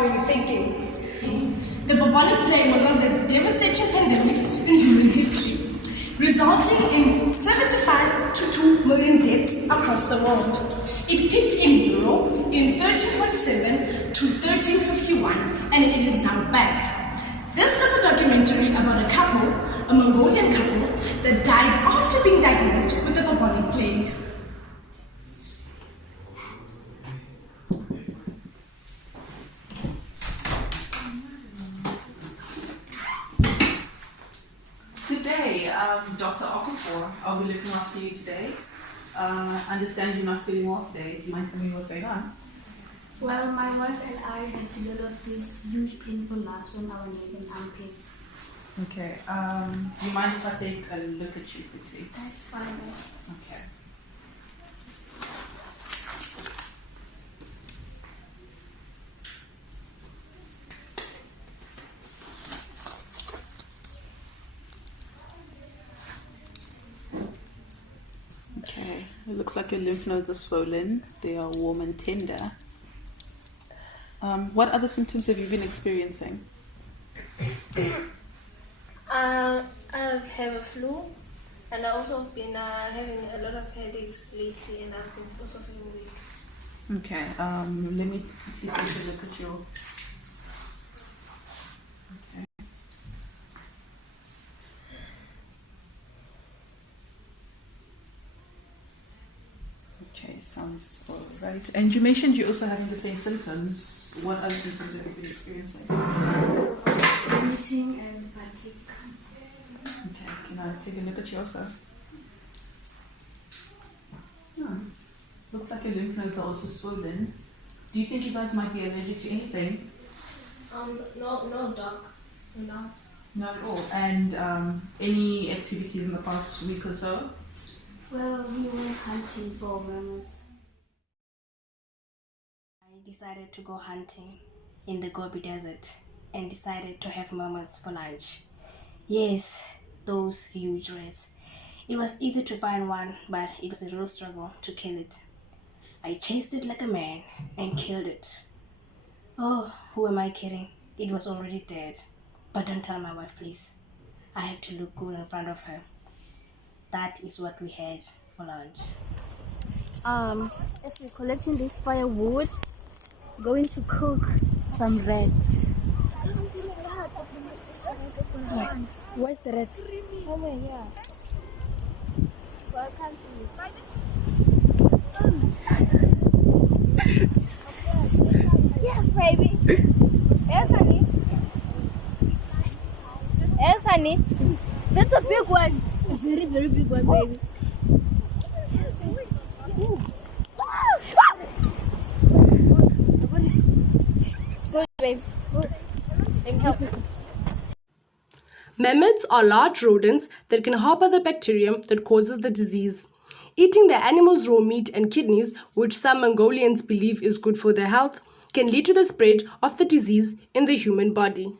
were you thinking? The bubonic plague was one of the devastating pandemics in human history, resulting in 75 to 2 million deaths across the world. It peaked in Europe in 1347 to 1351, and it is now back. This is a documentary about a couple, a Mongolian couple, that died after being diagnosed with the bubonic plague. Dr. Okafor, I'll be looking after you today. Understand you're not feeling well today. Do you mind telling me what's going on? Well, my wife and I had developed these huge painful lumps on our neck and armpits. Okay. Do you mind if I take a look at you quickly? That's fine. Okay. Okay, it looks like your lymph nodes are swollen. They are warm and tender. What other symptoms have you been experiencing? I have a flu, and I also have been having a lot of headaches lately, and I've been also feeling weak. Okay, let me see if I can look at your... Okay. Okay, sounds all right. And you mentioned you're also having the same symptoms. What other symptoms have you been experiencing? Vomiting and fatigue. Okay, can I take a look at yourself? Looks like your lymph nodes are also swollen. Do you think you guys might be allergic to anything? No, doc. No. Not at all. And any activities in the past week or so? Well, we went hunting for mammoths. I decided to go hunting in the Gobi Desert and decided to have mammoths for lunch. Yes, those huge rats. It was easy to find one, but it was a real struggle to kill it. I chased it like a man and killed it. Oh, who am I kidding? It was already dead. But don't tell my wife, please. I have to look good in front of her. That is what we had for lunch. As we're collecting these firewood, going to cook some rats. Where's the rats? Somewhere here. Well, I can't see it. Yes, baby. Yes, honey. Yes, honey. That's a big one. A very, very big one, baby. Yes, baby. Good, baby. Good. Let me help you. Mammoths are large rodents that can harbor the bacterium that causes the disease. Eating the animal's raw meat and kidneys, which some Mongolians believe is good for their health, can lead to the spread of the disease in the human body.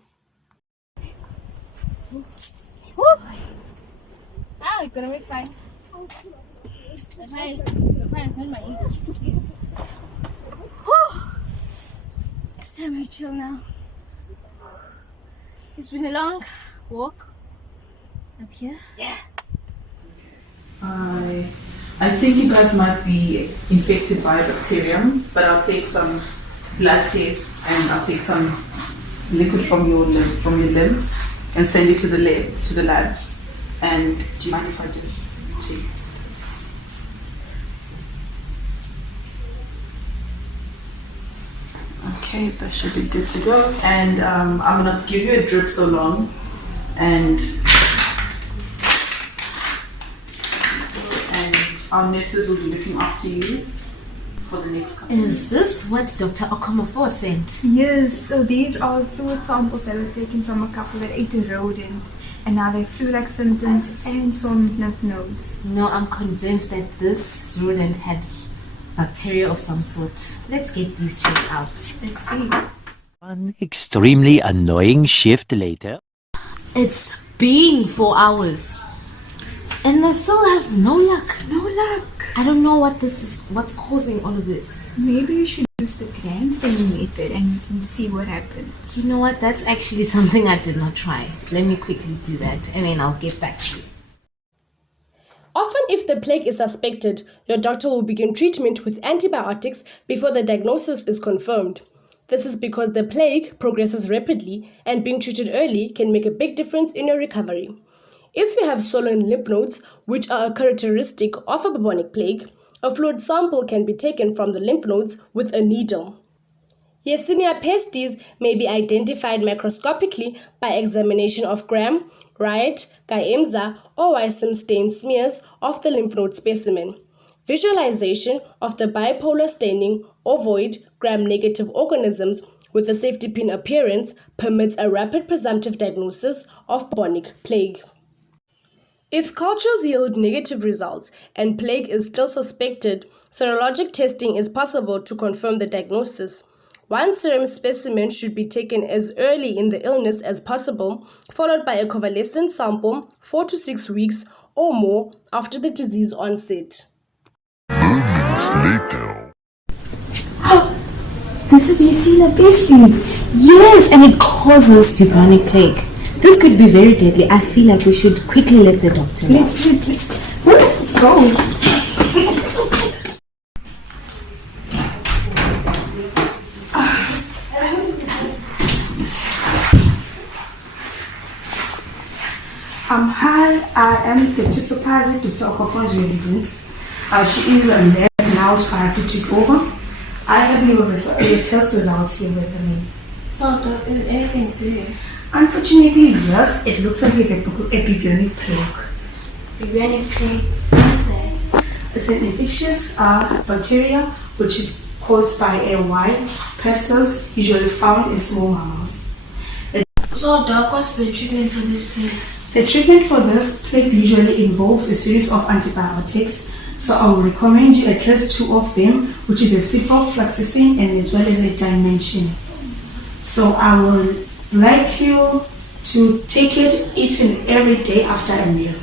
Ah, gonna make fine. The fine is not my English. It's time to chill now. It's been a long walk up here. Yeah. I think you guys might be infected by bacterium, but I'll take some blood tests and I'll take some liquid from your limbs and send it to the labs. And do you mind if I just take this? Okay, that should be good to go. And I'm gonna give you a drip so long, and our nurses will be looking after you for the next couple of Is this what Dr. Okafor sent? Yes, so these are fluid samples that were taken from a couple that ate a rodent, and now they have flu-like symptoms and some lymph nodes. No, I'm convinced that this rodent had bacteria of some sort. Let's get these checked out. Let's see. One extremely annoying shift later. It's been 4 hours. And I still have no luck. No luck. I don't know what this is, what's causing all of this. Maybe you should use the gram staining method and see what happens. You know what? That's actually something I did not try. Let me quickly do that and then I'll get back to you. Often, if the plague is suspected, your doctor will begin treatment with antibiotics before the diagnosis is confirmed. This is because the plague progresses rapidly and being treated early can make a big difference in your recovery. If you have swollen lymph nodes, which are a characteristic of a bubonic plague, a fluid sample can be taken from the lymph nodes with a needle. Yersinia pestis may be identified microscopically by examination of gram, Wright, Gaemza, or Wisem stain smears of the lymph node specimen. Visualization of the bipolar staining ovoid gram-negative organisms with a safety pin appearance permits a rapid presumptive diagnosis of bubonic plague. If cultures yield negative results and plague is still suspected, serologic testing is possible to confirm the diagnosis. One serum specimen should be taken as early in the illness as possible, followed by a convalescent sample 4 to 6 weeks or more after the disease onset. This is Yersinia pestis. Yes, and it causes bubonic plague. This could be very deadly. I feel like we should quickly let the doctor know. Let's go. Hi, I am the supervisor to talk Okofon's resident. She is on there now, so I have to take over. I have your test results here with me. So, Doc, is it anything serious? Unfortunately, yes, it looks like a bubonic plague. Bubonic plague? What's that? It's an infectious bacteria which is caused by a white pestis usually found in small mammals. So, Doc, what's the treatment for this plague? The treatment for this plague usually involves a series of antibiotics. So I will recommend you at least 2 of them, which is a ciprofloxacin and as well as a dimension. So I will like you to take it each and every day after a meal.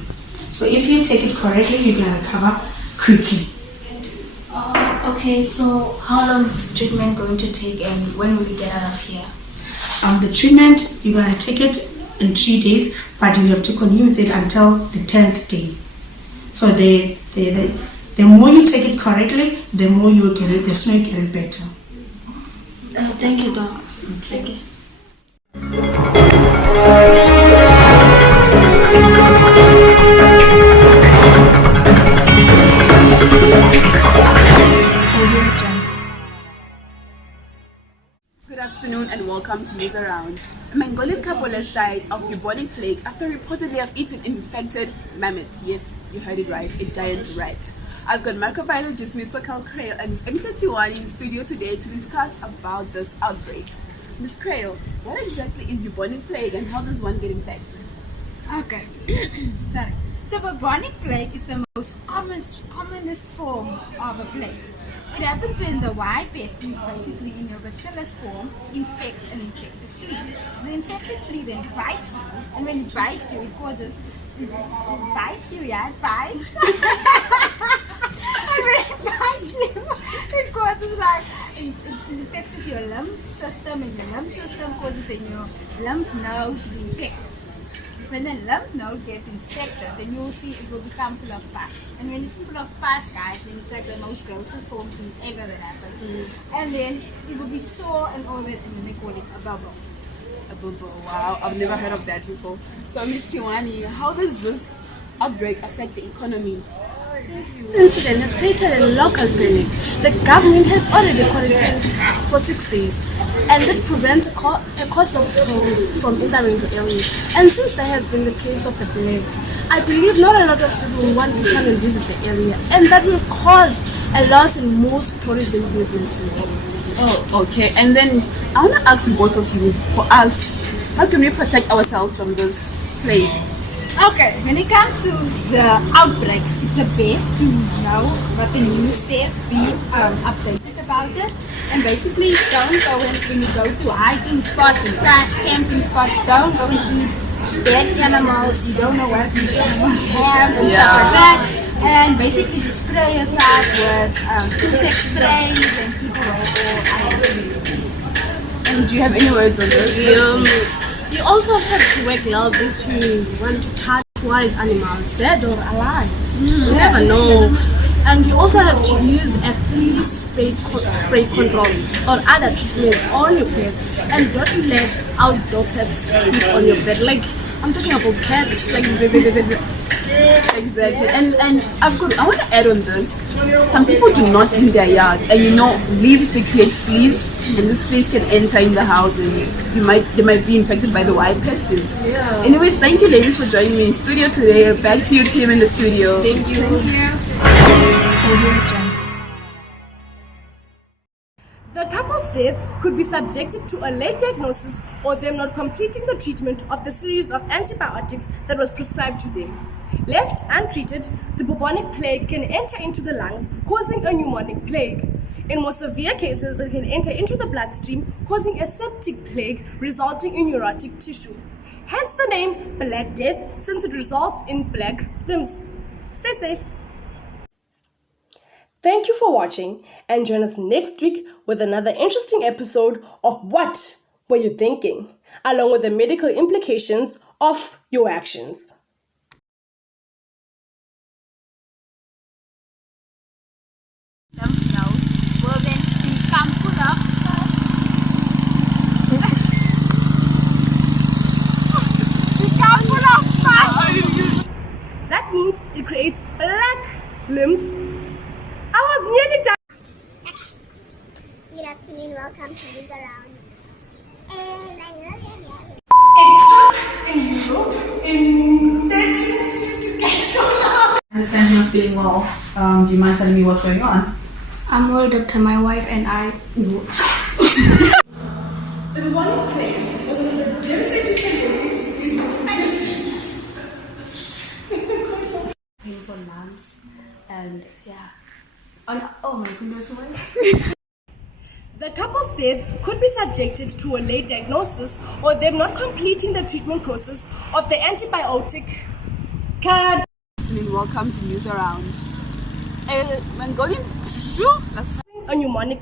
So if you take it correctly, you're going to recover quickly. Okay, so how long is this treatment going to take and when will we get out of here? The treatment, you're going to take it in 3 days, but you have to continue with it until the 10th day. So the more you take it correctly, the more you get it, the sooner you get it better. Thank you, Doc. Thank you. Good afternoon and welcome to News Around. A Mongolian couple has died of bubonic plague after reportedly have eaten infected mammoths. Yes, you heard it right, a giant rat. I've got microbiologist Ms. Krail and Ms. Emika Tiwani in the studio today to discuss about this outbreak. Ms. Krail, what exactly is bubonic plague and how does one get infected? Okay, sorry. So bubonic plague is the most commonest form of a plague. It happens when the white pestis, basically in your bacillus form, infects an infected flea. The infected flea then bites you, and when it bites you, it causes it bites you, yeah, it bites. And when it bites you, it causes like it infects your lymph system, and your lymph system causes then your lymph node to be infected. When the lymph node gets infected, then you'll see it will become full of pus. And when it's full of pus, guys, then it's like the most grossest form thing ever that happens. And then it will be sore and all that, and then they call it a bubble. A bubble, wow, I've never heard of that before. So Ms. Tiwani, how does this outbreak affect the economy? This incident has created a local panic. The government has already quarantined for 6 days, and that prevents a cost of tourists from entering the area. And since there has been the case of the plague, I believe not a lot of people want to come and visit the area, and that will cause a loss in most tourism businesses. Oh, okay. And then I want to ask both of you, for us, how can we protect ourselves from this plague? Okay, when it comes to the outbreaks, it's the best to know what the news says, be updated about it, and basically don't go when you go to hiking spots and camping spots, don't go and eat dead animals. You don't know what these animals have and stuff like that. And basically you spray yourself with insect sprays and people have all unnecessary. And do you have any words on this? You also have to wear gloves if you want to touch wild animals, dead or alive. You never know. And you also have to use a flea spray control or other treatment on your pets. And don't let outdoor pets sleep on your bed. Like, I'm talking about cats. Like, Exactly. And I want to add on this. Some people do not clean their yards, and leaves they create fleas, and this fleas can enter in the house, and they might be infected by the wild pests. Yeah. Anyways, thank you ladies for joining me in studio today. Back to you, team in the studio. Thank you. The couple's death could be subjected to a late diagnosis or them not completing the treatment of the series of antibiotics that was prescribed to them. Left untreated, the bubonic plague can enter into the lungs, causing a pneumonic plague. In more severe cases, it can enter into the bloodstream, causing a septic plague resulting in neurotic tissue. Hence the name Black Death, since it results in black limbs. Stay safe. Thank you for watching, and join us next week with another interesting episode of What Were You Thinking? Along with the medical implications of your actions. Lymph nodes will then become full of fat. That means it creates black limbs. I was nearly done. Action. Good afternoon, welcome to This Around. And I know It struck in Europe in 1350. I understand you're not feeling well. Do you mind telling me what's going on? I'm well, doctor. My wife and I. The bubonic plague was one of the devastating pandemics in Painful lungs. And yeah. Oh my goodness, what? The couple's death could be subjected to a late diagnosis or them not completing the treatment process of the antibiotic card. Welcome to News Around. When going through a pneumonic